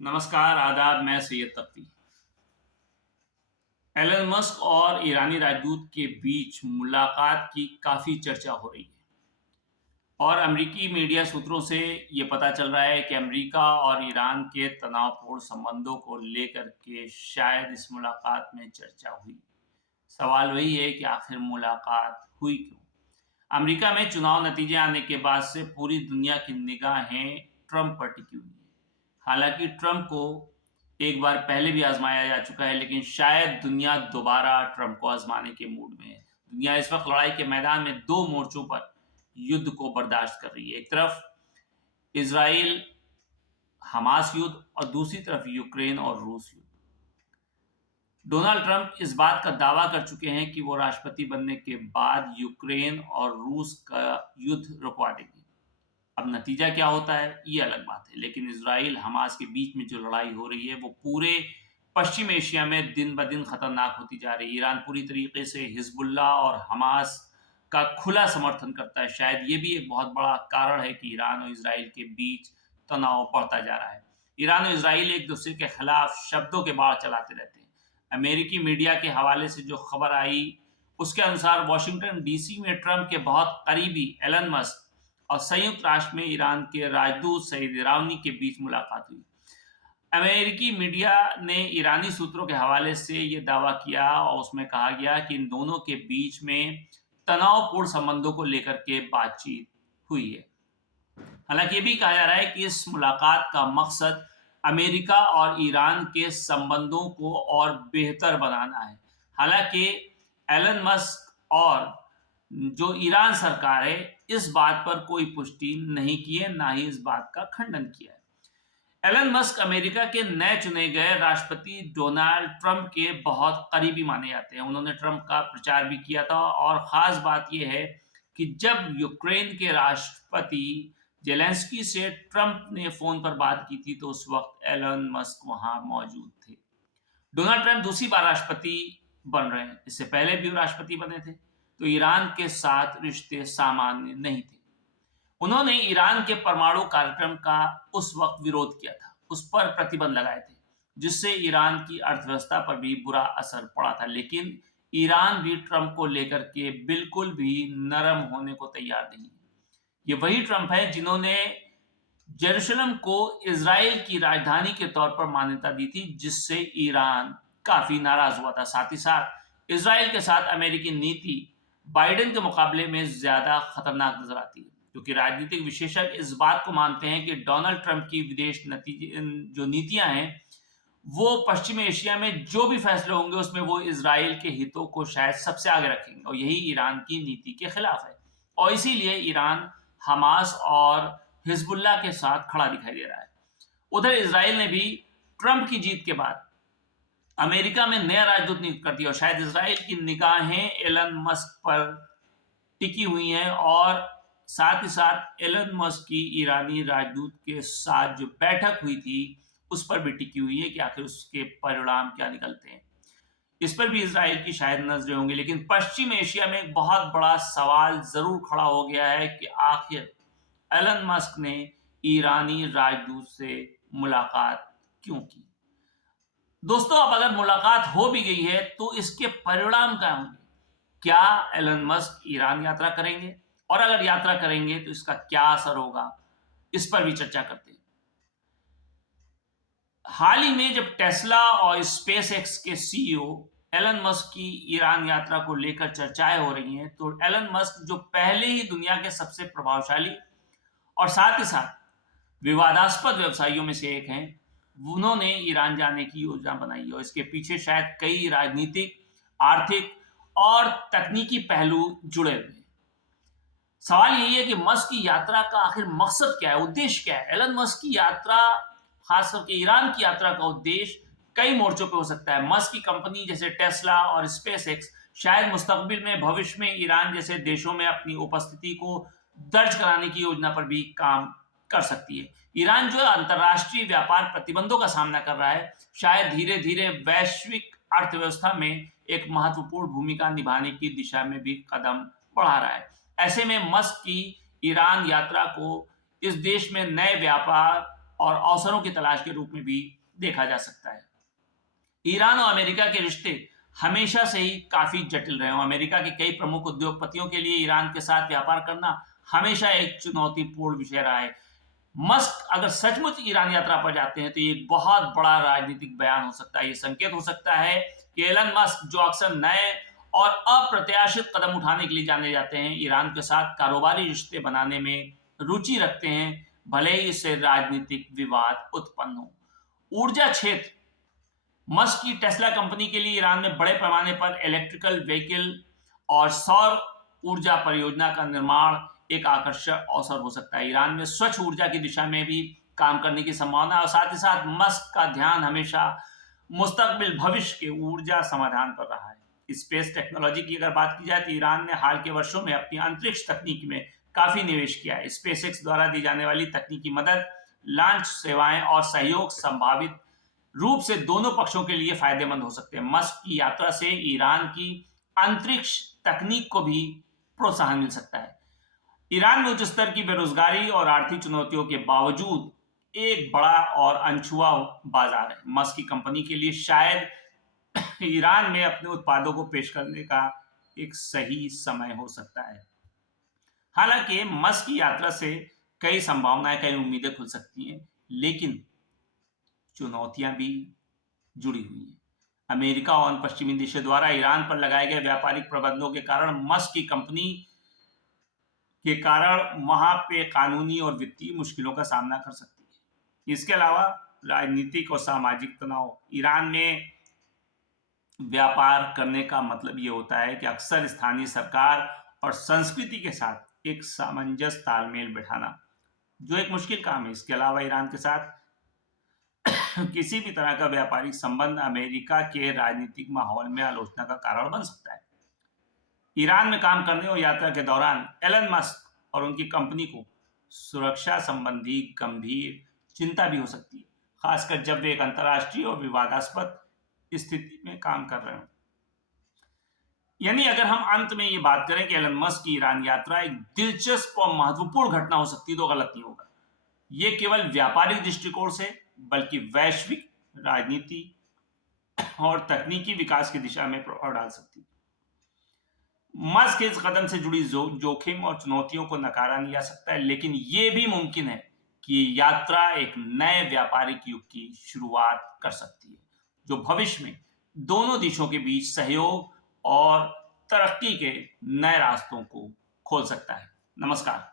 नमस्कार, आदाब। मैं सैयद तक़वी। एलन मस्क और ईरानी राजदूत के बीच मुलाकात की काफ़ी चर्चा हो रही है और अमेरिकी मीडिया सूत्रों से ये पता चल रहा है कि अमेरिका और ईरान के तनावपूर्ण संबंधों को लेकर के शायद इस मुलाकात में चर्चा हुई। सवाल वही है कि आखिर मुलाकात हुई क्यों? अमेरिका में चुनाव नतीजे आने के बाद से पूरी दुनिया की निगाहें ट्रंप पर टिकी हुई हैं। हालांकि ट्रंप को एक बार पहले भी आजमाया जा चुका है, लेकिन शायद दुनिया दोबारा ट्रंप को आजमाने के मूड में है। दुनिया इस वक्त लड़ाई के मैदान में दो मोर्चों पर युद्ध को बर्दाश्त कर रही है। एक तरफ इसराइल हमास युद्ध और दूसरी तरफ यूक्रेन और रूस युद्ध। डोनाल्ड ट्रंप इस बात का दावा कर चुके हैं कि वो राष्ट्रपति बनने के बाद यूक्रेन और रूस का युद्ध रुकवा देंगे। अब नतीजा क्या होता है ये अलग बात है, लेकिन इसराइल हमास के बीच में जो लड़ाई हो रही है वो पूरे पश्चिम एशिया में दिन ब दिन खतरनाक होती जा रही है। ईरान पूरी तरीके से हिजबुल्लाह और हमास का खुला समर्थन करता है। शायद ये भी एक बहुत बड़ा कारण है कि ईरान और इसराइल के बीच तनाव बढ़ता जा रहा है। ईरान और इसराइल एक दूसरे के खिलाफ शब्दों के बाढ़ चलाते रहते हैं। अमेरिकी मीडिया के हवाले से जो खबर आई उसके अनुसार वाशिंगटन डीसी में ट्रंप के बहुत करीबी एलन मस्क और संयुक्त राष्ट्र में ईरान के राजदूत सईद इरानी के बीच मुलाकात हुई। अमेरिकी मीडिया ने ईरानी सूत्रों के हवाले से ये दावा किया और उसमें कहा गया कि इन दोनों के बीच में तनावपूर्ण संबंधों को लेकर के बातचीत हुई है। हालांकि ये भी कहा जा रहा है कि इस मुलाकात का मकसद अमेरिका और ईरान के संबंधों को और बेहतर बनाना है। हालांकि एलन मस्क और जो ईरान सरकार है इस बात पर कोई पुष्टि नहीं की है, ना ही इस बात का खंडन किया है। एलन मस्क अमेरिका के नए चुने गए राष्ट्रपति डोनाल्ड ट्रंप के बहुत करीबी माने जाते हैं। उन्होंने ट्रंप का प्रचार भी किया था और खास बात यह है कि जब यूक्रेन के राष्ट्रपति जेलेंस्की से ट्रंप ने फोन पर बात की थी तो उस वक्त एलन मस्क वहां मौजूद थे। डोनाल्ड ट्रंप दूसरी बार राष्ट्रपति बन रहे हैं। इससे पहले भी वो राष्ट्रपति बने थे तो ईरान के साथ रिश्ते सामान्य नहीं थे। उन्होंने ईरान के परमाणु कार्यक्रम का उस वक्त विरोध किया था, उस पर प्रतिबंध लगाए थे, जिससे ईरान की अर्थव्यवस्था पर भी बुरा असर पड़ा था। लेकिन ईरान भी ट्रंप को लेकर के बिल्कुल भी नरम होने को तैयार नहीं है। ये वही ट्रंप है जिन्होंने जेरूशलम को इजराइल की राजधानी के तौर पर मान्यता दी थी, जिससे ईरान काफी नाराज हुआ था। साथ ही साथ इजराइल के साथ अमेरिकी नीति बाइडेन के मुकाबले में ज्यादा खतरनाक नजर आती है, क्योंकि राजनीतिक विशेषज्ञ इस बात को मानते हैं कि डोनाल्ड ट्रंप की विदेश जो नीतियां हैं वो पश्चिम एशिया में जो भी फैसले होंगे उसमें वो इजराइल के हितों को शायद सबसे आगे रखेंगे और यही ईरान की नीति के खिलाफ है। और इसीलिए ईरान हमास और हिजबुल्लाह के साथ खड़ा दिखाई दे रहा है। उधर इजराइल ने भी ट्रंप की जीत के बाद अमेरिका में नया राजदूत नियुक्त कर दिया और शायद इजराइल की निगाहें एलन मस्क पर टिकी हुई हैं और साथ ही साथ एलन मस्क की ईरानी राजदूत के साथ जो बैठक हुई थी उस पर भी टिकी हुई है कि आखिर उसके परिणाम क्या निकलते हैं। इस पर भी इजराइल की शायद नजरें होंगी। लेकिन पश्चिम एशिया में एक बहुत बड़ा सवाल जरूर खड़ा हो गया है कि आखिर एलन मस्क ने ईरानी राजदूत से मुलाकात क्यों की। दोस्तों, अब अगर मुलाकात हो भी गई है तो इसके परिणाम क्या होंगे? क्या एलन मस्क ईरान यात्रा करेंगे और अगर यात्रा करेंगे तो इसका क्या असर होगा, इस पर भी चर्चा करते हैं। हाल ही में जब टेस्ला और स्पेस एक्स के सीईओ एलन मस्क की ईरान यात्रा को लेकर चर्चाएं हो रही हैं तो एलन मस्क जो पहले ही दुनिया के सबसे प्रभावशाली और साथ ही साथ विवादास्पद व्यवसायियों में से एक हैं, उन्होंने ईरान जाने की योजना बनाई है और इसके पीछे शायद कई राजनीतिक, आर्थिक और तकनीकी पहलू जुड़े हुए हैं। सवाल यही है कि मस्क की यात्रा का आखिर मकसद क्या है, उद्देश्य क्या है। एलन मस्क की यात्रा, खास करके ईरान की यात्रा का उद्देश्य कई मोर्चों पे हो सकता है। मस्क की कंपनी जैसे टेस्ला और स्पेस एक्स शायद मुस्तकबिल में, भविष्य में ईरान जैसे देशों में अपनी उपस्थिति को दर्ज कराने की योजना पर भी काम कर सकती है। ईरान जो अंतर्राष्ट्रीय व्यापार प्रतिबंधों का सामना कर रहा है, शायद धीरे धीरे वैश्विक अर्थव्यवस्था में एक महत्वपूर्ण भूमिका निभाने की दिशा में भी कदम बढ़ा रहा है। ऐसे में मस्क की ईरान यात्रा को इस देश में नए व्यापार और अवसरों की तलाश के रूप में भी देखा जा सकता है। ईरान और अमेरिका के रिश्ते हमेशा से ही काफी जटिल रहे हैं। अमेरिका के कई प्रमुख उद्योगपतियों के लिए ईरान के साथ व्यापार करना हमेशा एक चुनौतीपूर्ण विषय रहा है। मस्क अगर सचमुच ईरान यात्रा पर जाते हैं तो ये एक बहुत बड़ा राजनीतिक बयान हो सकता है। ये संकेत हो सकता है कि एलन मस्क, जो अक्सर नए और अप्रत्याशित कदम उठाने के लिए जाने जाते हैं, ईरान के साथ कारोबारी रिश्ते बनाने में रुचि रखते हैं, भले ही इससे राजनीतिक विवाद उत्पन्न हो। ऊर्जा क्षेत्र, मस्क की टेस्ला कंपनी के लिए ईरान में बड़े पैमाने पर इलेक्ट्रिकल व्हीकल और सौर ऊर्जा परियोजना का निर्माण एक आकर्षक अवसर हो सकता है। ईरान में स्वच्छ ऊर्जा की दिशा में भी काम करने की संभावना है और साथ ही साथ मस्क का ध्यान हमेशा मुस्तकबिल भविष्य के ऊर्जा समाधान पर रहा है। स्पेस टेक्नोलॉजी की अगर बात की जाए तो ईरान ने हाल के वर्षों में अपनी अंतरिक्ष तकनीक में काफी निवेश किया है। स्पेसएक्स द्वारा दी जाने वाली तकनीकी मदद, लॉन्च सेवाएं और सहयोग संभावित रूप से दोनों पक्षों के लिए फायदेमंद हो सकते हैं। मस्क की यात्रा से ईरान की अंतरिक्ष तकनीक को भी प्रोत्साहन मिल सकता है। ईरान में उच्च स्तर की बेरोजगारी और आर्थिक चुनौतियों के बावजूद एक बड़ा और अनछुआ बाजार है। मस्क की कंपनी के लिए शायद ईरान में अपने उत्पादों को पेश करने का एक सही समय हो सकता है। हालांकि मस्क की यात्रा से कई संभावनाएं, कई उम्मीदें खुल सकती हैं, लेकिन चुनौतियां भी जुड़ी हुई हैं। अमेरिका और अन्य पश्चिमी देशों द्वारा ईरान पर लगाए गए व्यापारिक प्रतिबंधों के कारण मस्क की कंपनी के कारण वहां पे कानूनी और वित्तीय मुश्किलों का सामना कर सकती है। इसके अलावा राजनीतिक और सामाजिक तनाव, ईरान में व्यापार करने का मतलब ये होता है कि अक्सर स्थानीय सरकार और संस्कृति के साथ एक सामंजस्य तालमेल बिठाना, जो एक मुश्किल काम है। इसके अलावा ईरान के साथ किसी भी तरह का व्यापारिक संबंध अमेरिका के राजनीतिक माहौल में आलोचना का कारण बन सकता है। ईरान में काम करने और यात्रा के दौरान एलन मस्क और उनकी कंपनी को सुरक्षा संबंधी गंभीर चिंता भी हो सकती है, खासकर जब वे एक अंतर्राष्ट्रीय और विवादास्पद स्थिति में काम कर रहे हो। यानी अगर हम अंत में ये बात करें कि एलन मस्क की ईरान यात्रा एक दिलचस्प और महत्वपूर्ण घटना हो सकती है, तो गलत नहीं होगा। ये केवल व्यापारिक दृष्टिकोण से बल्कि वैश्विक राजनीति और तकनीकी विकास की दिशा में प्रभाव डाल सकती है। मस्क के इस कदम से जुड़ी जोखिम और चुनौतियों को नकारा नहीं जा सकता है, लेकिन यह भी मुमकिन है कि यात्रा एक नए व्यापारिक युग की शुरुआत कर सकती है, जो भविष्य में दोनों देशों के बीच सहयोग और तरक्की के नए रास्तों को खोल सकता है। नमस्कार।